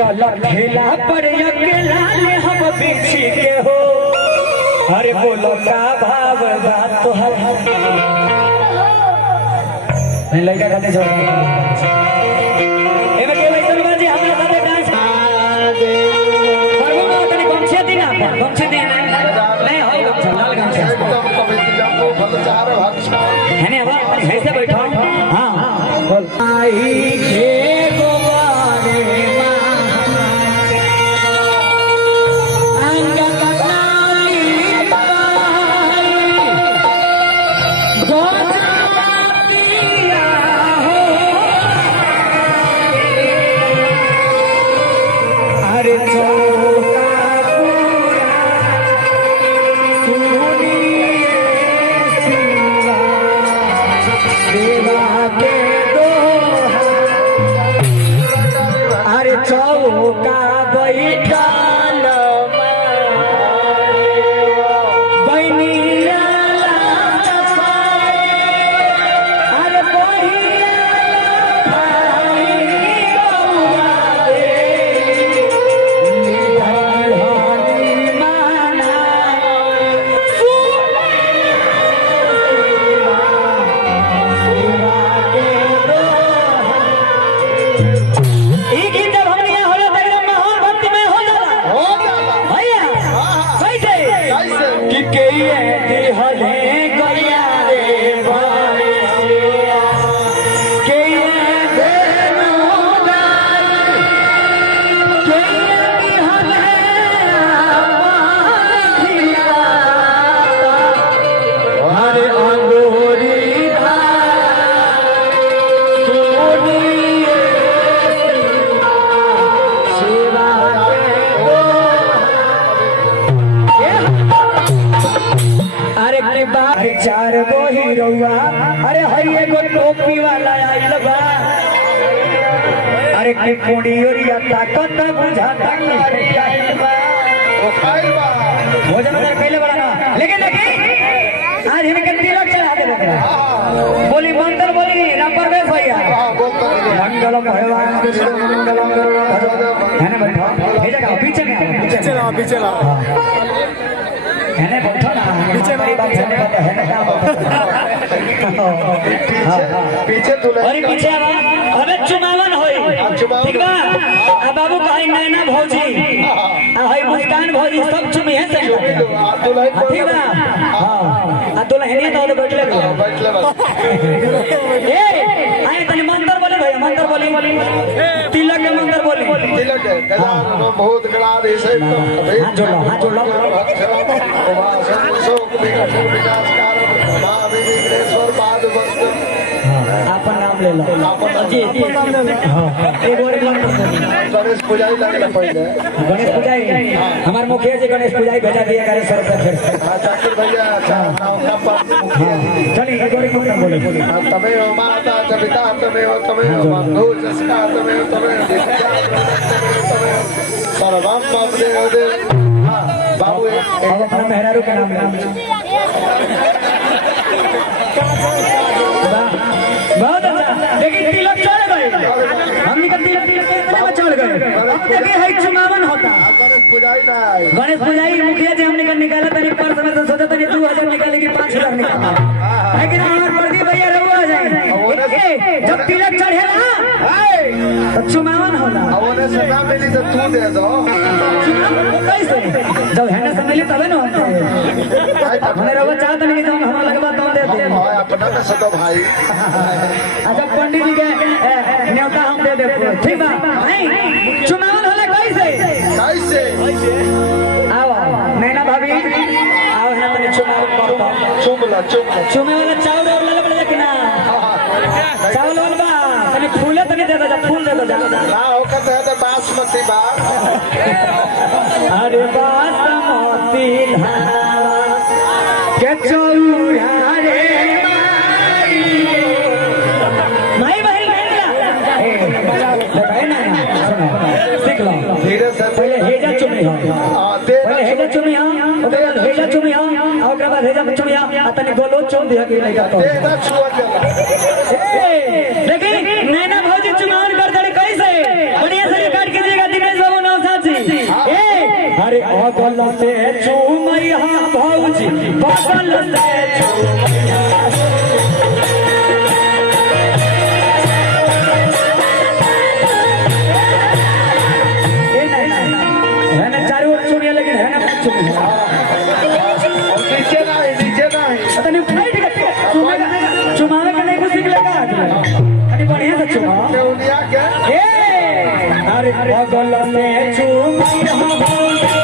चल ठेला पर अकेला ले हम बिछी के हो। अरे बोलो का भाव बात तो है नहीं लड़का खाते छोड़ एमे के वैसन बाजी हमरा साथे डांस करबो ना तनी गमछे दी ना गमछे दी नहीं हो लाल गमछे है ने अब ऐसे बैठो हां बोल आई के गोवारे चार गो हीरोआ अरे हरी एगो टोपी वाला आइल बा। अरे की कोड़ी ओरिया ताकत बुझाता अरे आइल बा ओ खाइल बा भोजन उधर पहले बड़ा ना लेकिन आज इनके तिलक चढ़ा दे बोली मंत्र बोली राम परवेश भैया मंगलम भगवान विष्णु मंगलम करुणा है ना बैठो ये जगह पीछे में पीछे लाओ है ना बैठो ना पीछे मेरी बात सुनने वाले है ना पीछे तुले अरे पीछे अबे चुमावन होई ठीक बा अब बाबू कहीं नैना भौजी हाय मुस्कान भौजी सब चुमी है सही ठीक बा हां आ दुल्हनिया तो बैठले ए आए तनी मंत्र बोले भैया मंत्र बोली तिलक के मंत्र बोली तिलक गदा बहुत गला दे से हाथ जोड़ लो आपन नाम ले लो जी एक और गणेश पूजाई लगला पहले गणेश पूजाई हमार मुखिया जी गणेश पूजाई भेजा दिया करे सर पे फिर जाकिर भैया नाम का पर चलिए एक और मंत्र बोले तमे हो माता पिता तमे हो बंधु जसका तमे हो सर्वम बाबू बाबू अपना मेहरारू का नाम बहुत अच्छा लेकिन तिलक चढ़ गए हमनी का तिलक में चढ़ गए अब देखिए है चुमावन होता गणेश पूजाई मुखिया जी हमने का निकाला तनी पर्स में से सोचा तनी 2000 निकाले की 5000 निकाला लेकिन हमार प्रदीप भैया रहुआ आ जाए जब तिलक चढ़े ना तो चुमावन होता ओने से ना मिली तो तू दे दो कैसे जब हैने से मिली तबे ना होता हमारे रहुआ चाहत नहीं तो हमरा लगवा तो दे दे अपना का सदो भाई अच्छा पंडित जी के न्योता हम दे देते ठीक बा नहीं चुनाव होला कैसे आओ नैना भाभी आओ है तने चुनाव करता चुमे वाला चावल और ले ले कि ना चावल वाला तने फूले तने दे दे फूल दे दे ना होकर तो बासमती बा अरे बासमती धारा के चौरा रे धीरे से पहले हेजा चुमी हो पहले हेजा चुमी हो ओकरा बाद हेजा चुमी हो ओकरा बाद हेजा चुमी हो तने गोलो चुम दिया कि नहीं करतो देखिए नैना भौजी चुनाव कर दे कैसे बढ़िया से रिकॉर्ड कीजिएगा दिनेश बगल से चूमैया भौजी बगल से चूमैया चारों ओर चूमिया लेकिन है ना चूमिया चुमावे का नहीं कुछ सीख लेगा अरे बढ़िया से चुमा अरे बगल से चूमैया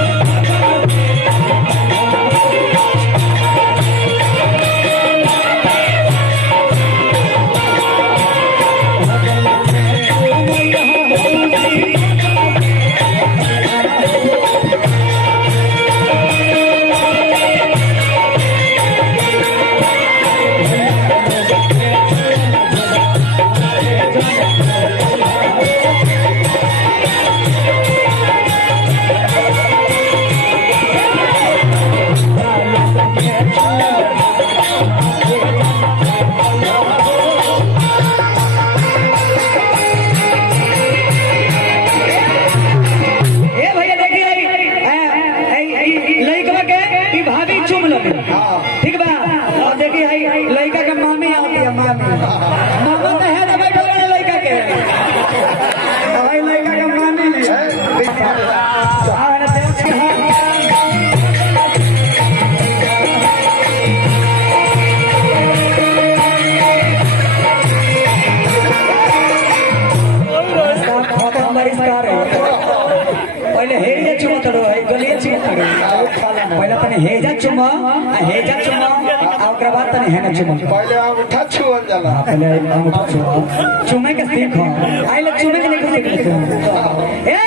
ठीक बा और देखिए लड़का के मामी आती है मामी मामा तो है ना बैठल बड़े लड़का के भाई लड़का के मामी पहले हेजा चुमा तड़ो है गलिया चुमा तड़ो पहले तने हेजा चुमा आ ओकरा बाद तने हेना चुमा पहले अंगूठा छुअल जाला पहले अंगूठा चुमे के सीख आई लोग चुमे के नहीं सीख ए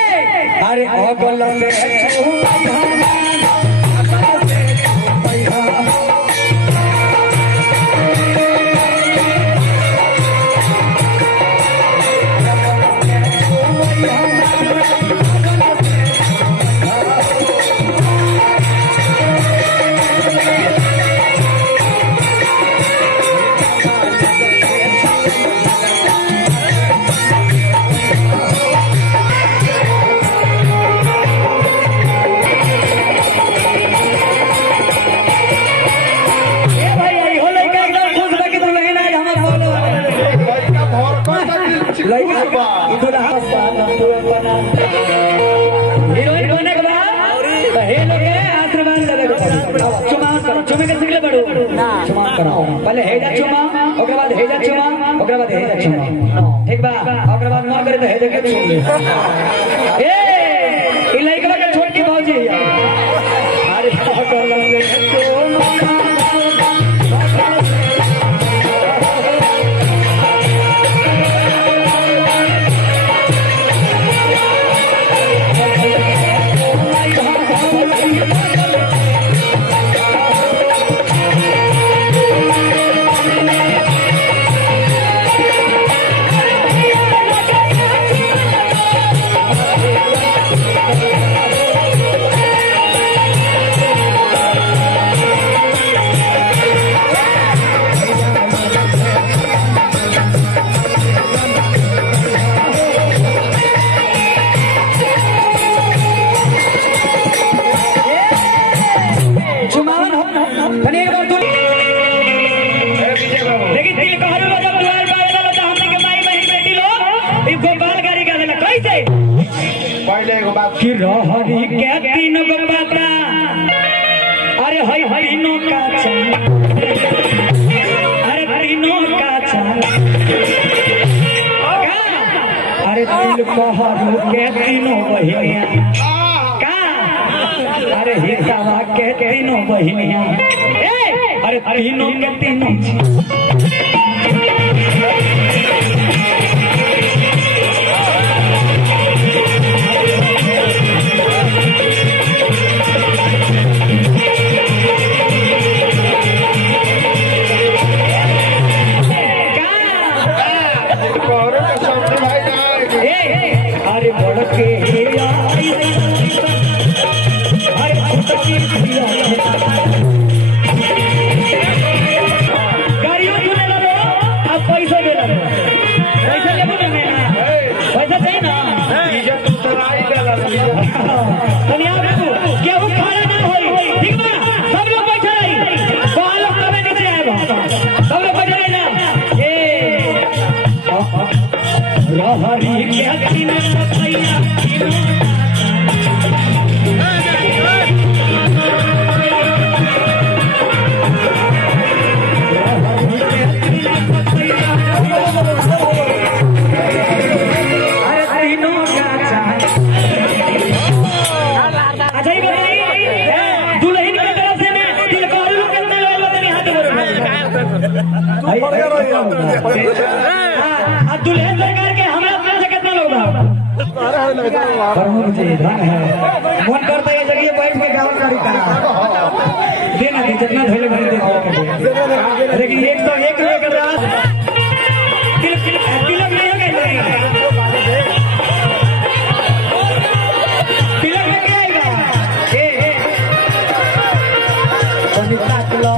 अरे ओ गल से हीरोइन बने के बाद हे लोग आशीर्वाद लगे चुमे के सीख ले बड़ो चुमा करो पहले हेजा चुमा ओकरा बाद हेजा चुमा ओकरा बाद हेजा चुमा ठीक बा ओकरा बाद मन करे तो हेजा के चुम ले ए ई लइका के छोटी भौजी है अरे पकड़ ले चुमा कि रहरी के तीन गो पता अरे हई तीनों का अरे तीनों का अरे दिल कहरु के तीनों बहिनिया का अरे हिसाबा के तीनों बहिनिया अरे तीनों के तीनों अरे बड़के गाड़ियों हरी के तीन भैया दुल्हन सरकार के हमरा अपने से कितना लोग प्रमुख जी धन है मन करता है जगह बैठ के गाँव का देना दे जितना धैर्य भरे दे लेकिन 101 लेकर तिलक नहीं है तिलक में क्या आएगा संगीता कला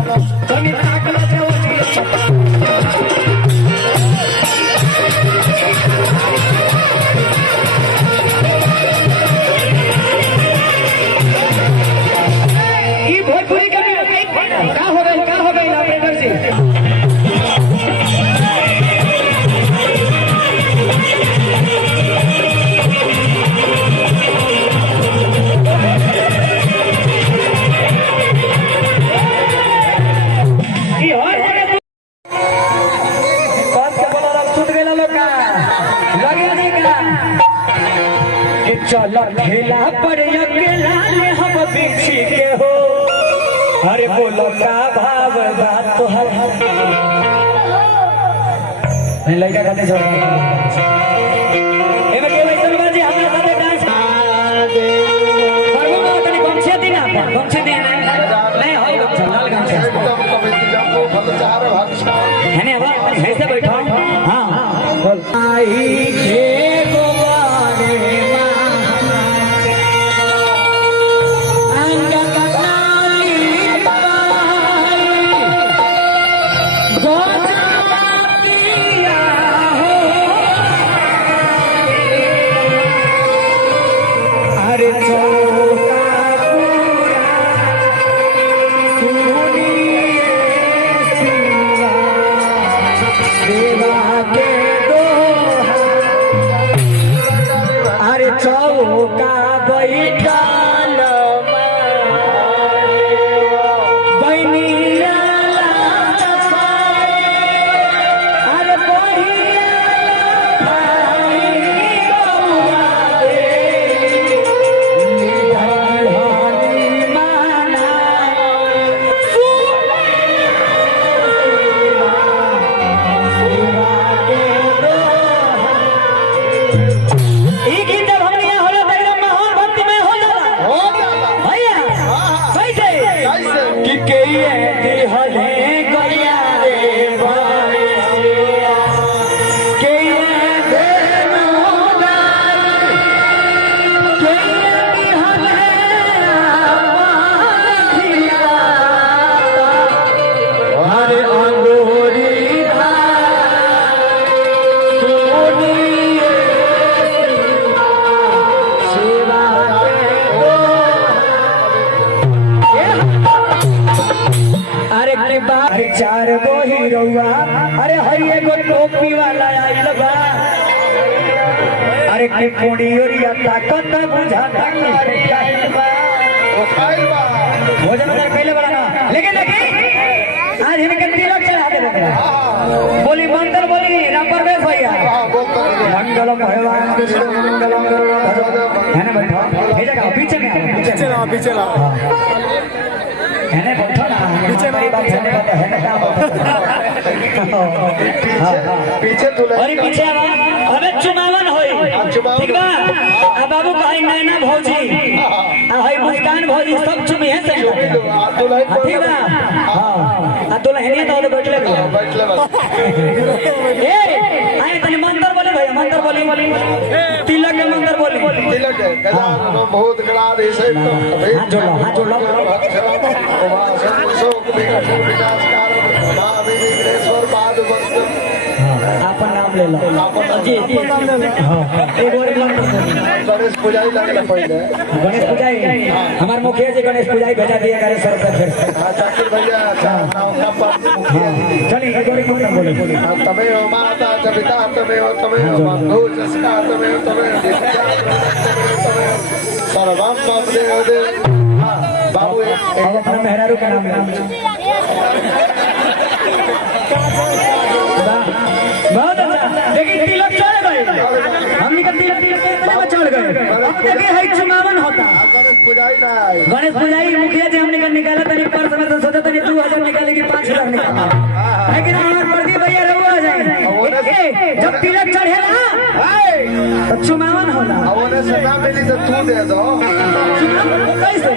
चलो खेला पर अकेला ले हम बिछी के हो अरे बोलो का भाव बात तो है नहीं लड़का खाते छोड़ एमे के भाई सलमान जी हमरा साथे डांस परगो में तनी गमछे दी ना गमछे दी नहीं हो लाल गमछे एकदम कमिटी जाको भलचार भाषा है ने अब ऐसे बैठो हां बोल आई के चार गो हीरोवा अरे हई एगो टोपी वाला आइल बा अरे के कोड़ी ओरिया ताकत बुझाता करे आइल बा ओ खाइल बा भोजन उधर पहले बड़ा ना लेकिन देखी आज इनके तिलक चढ़ा दे बोली मंत्र बोली राम परवेश भैया मंगलम भगवान कृष्ण मंगलम है ना बैठो ये जगह पीछे में पीछे ला है ना बैठो ना पीछे मेरी बात सुनने वाले है ना पीछे दुल्हन और पीछे अबे चुमावन होई ठीक बा अब बाबू कहीं नैना भौजी आ हई मुस्कान भौजी सब चुमी है सही दुल्हन ठीक बा हां आ दुल्हनिया तो बैठले ए आए तनी मंत्र बोले भैया मंत्र बोली तिलक के मंत्र बोली तिलक गजानन बहुत गणाध ऐसे तो हाथ जोड़ लो शोक विनाश कारण महावीर विघ्नेश्वर पाद वस्त आपन नाम नाम ले लो जी जी हां एक और नाम गणेश पुजारी लगे पहले गणेश पुजारी हमार मुखिया जी गणेश पुजारी भेजा दिए करे सर पे फिर जाकिर भैया नाम का पर मुखिया चलिए एक और नाम बोले तमे हो माता जबिता तमे हो बंधु जसका तमे हो विद्या तमे हो सर्वम बाबदेव देव बाबू अब अपना मेहरारू का नाम ले बहुत अच्छा लेकिन तिलक चढ़ गए हमनी का तिलक चढ़ गए अब देखिए है चुनावन होता गणेश पुजारी नहीं गणेश पुजारी मुखिया जी हमने का निकाला तनी पर समय तो सोचा तनी 2000 निकालेगी 5000 निकाला लेकिन हमारे प्रदीप भैया रहो आ जाए जब तिलक चढ़ेला तो चुनावन होता अब उन्हें से ना मिली तो तू दे दो कैसे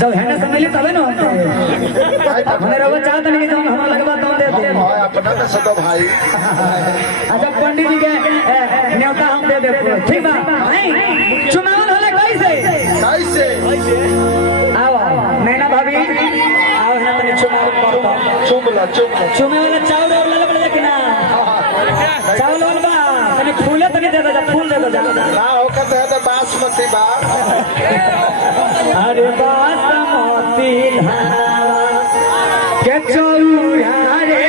जब है ना मिली तबे ना होता है हमने रहो चाहते नहीं तो हमारा लगवा तो दे दे अपना तो सदो भाई अच्छा पंडित जी के न्योता हम दे दे ठीक बा नहीं चुनाव होला कैसे कैसे आओ नैना भाभी आओ है तने चुनाव करता चुमला चुमे वाला चावल और ले ले कि ना चावल और बा तने फूल तने दे दे फूल दे दे ना होकर तो है तो बासमती बा अरे बासमती धावा के चौरा रे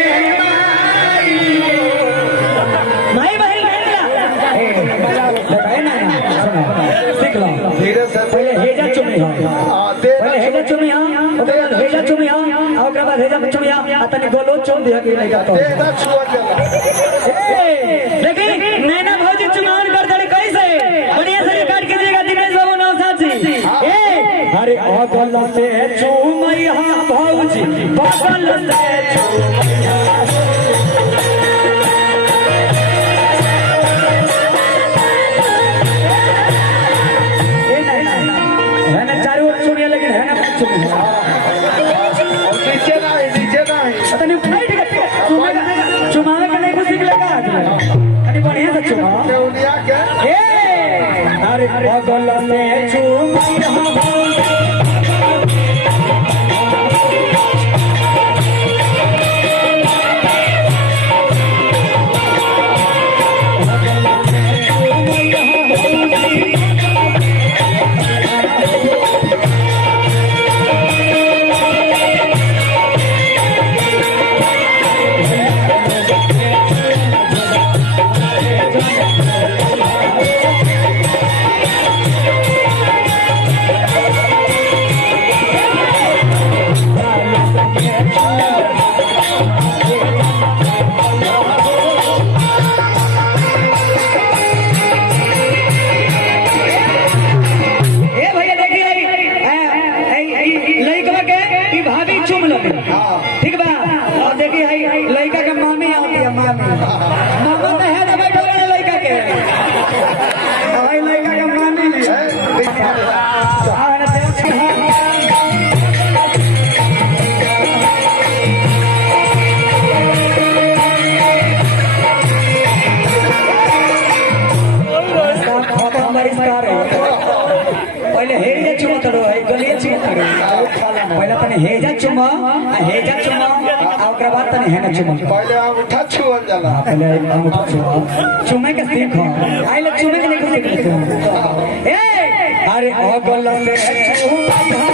धीरे से पहले हेजा चुमी पहले हेजा चुमी ओकरा बाद हेजा चुमी ओकरा बाद हेजा चुमी तने गोलो चुम दिया कि नहीं करतो देखा छुआ चला देखी नैना भौजी चुनाव कर दे कैसे बढ़िया से रिकॉर्ड कीजिएगा दिनेश बाबू नौसाद जी ए अरे अगल से चुमैया भौजी बगल से चुमैया चारों ओर चुनिया लेकिन है ना नीचे नहीं पता नहीं फाइट करते चुमावे का नहीं कुछ निकलेगा आज अरे बढ़िया से चुमा देवनिया के ए अरे बगल से चुमा ठीक बा और देखिए है लड़का के मामी आती है मामी मामा तो है ना बैठो है लड़का के भाई लड़का के मामी पहले हेजा चुमा तड़ो है गलिया चुमा तड़ो पहले तने हेजा चुमा आ ओकरा बाद तने हेना चुमा पहले हम उठा छुअल जाला पहले हम उठा चुमा चुमे के सीखो आइले चुमे के नहीं सीख ए अरे ओ गल्ला से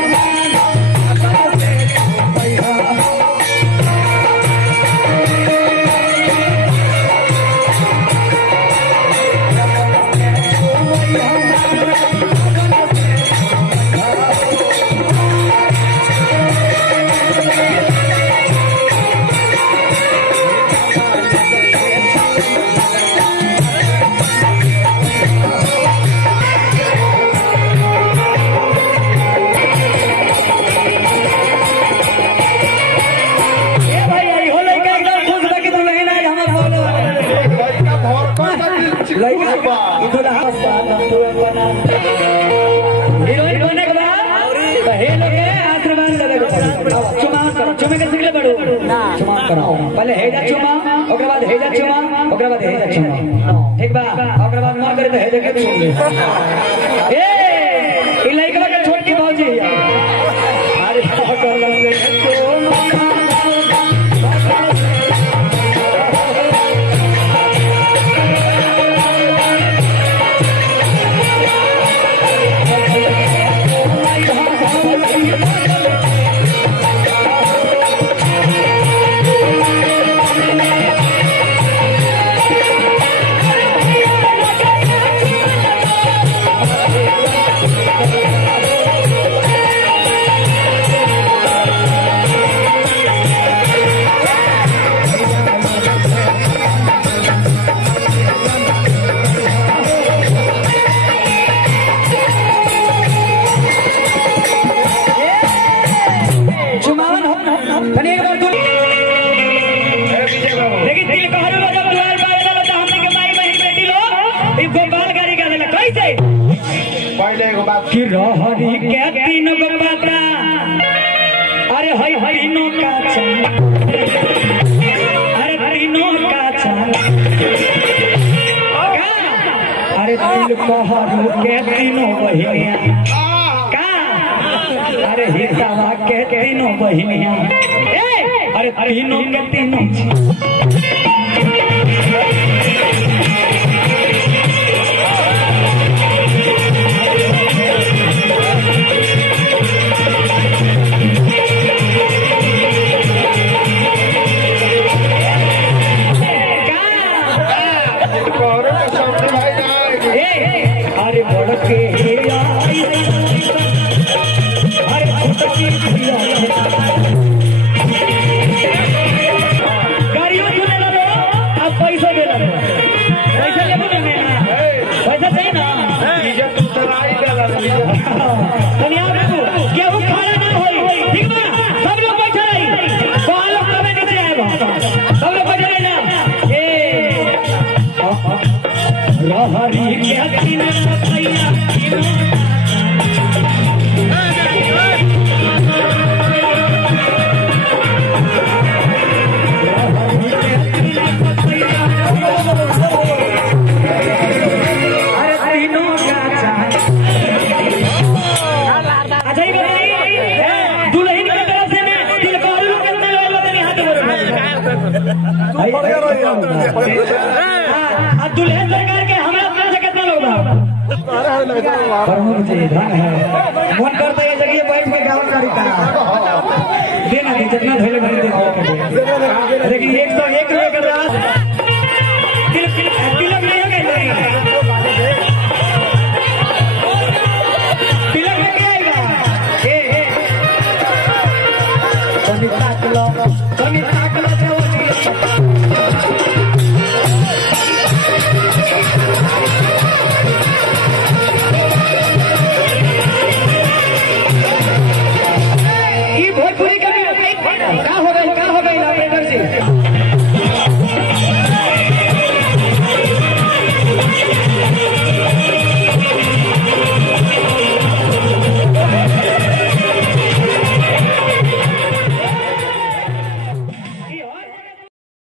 हीरोइन बने के बाद हे लोग आशीर्वाद लेवे चुमा करो चुमे के सिखले बड़ो चुमा करो पहले हेजा चुमा ओकरा बाद हेजा चुमा ओकरा बाद हेजा चुमा ठीक बा ओकरा बाद ना करे तो हेजा के चुम ले ए ई लइका के छोड़ के भौजी अरे कर लगे चुमा एगो बात कि रहरी के तीन गो पता अरे हई तीनों का चांद अरे तीनों का चांद अरे दिल कहरु के तीनों बहिनिया का अरे हिसाबा के तीनों बहिनिया अरे तीनों के तीनों कहरो के सामने भाई जाए अरे बड़के अरे गाड़ियों सुने लो अब पैसा दे लो पैसा ले पैसा चाहिए ना इज्जत तू सराई देला दुनिया में केहू खड़ा ना होई ठीक बा सब लोग बैठे रही बाल कबे नीचे आएगा सब लोग बैठे रही ना ए रहरी के तीन भैया दुल्हन सरकार के हमरा अपना से कितना लोग धन है मन करता है जगह बैठ के गाँव का देना जितना धैले भरी देना लेकिन 101 रुपये कर रहा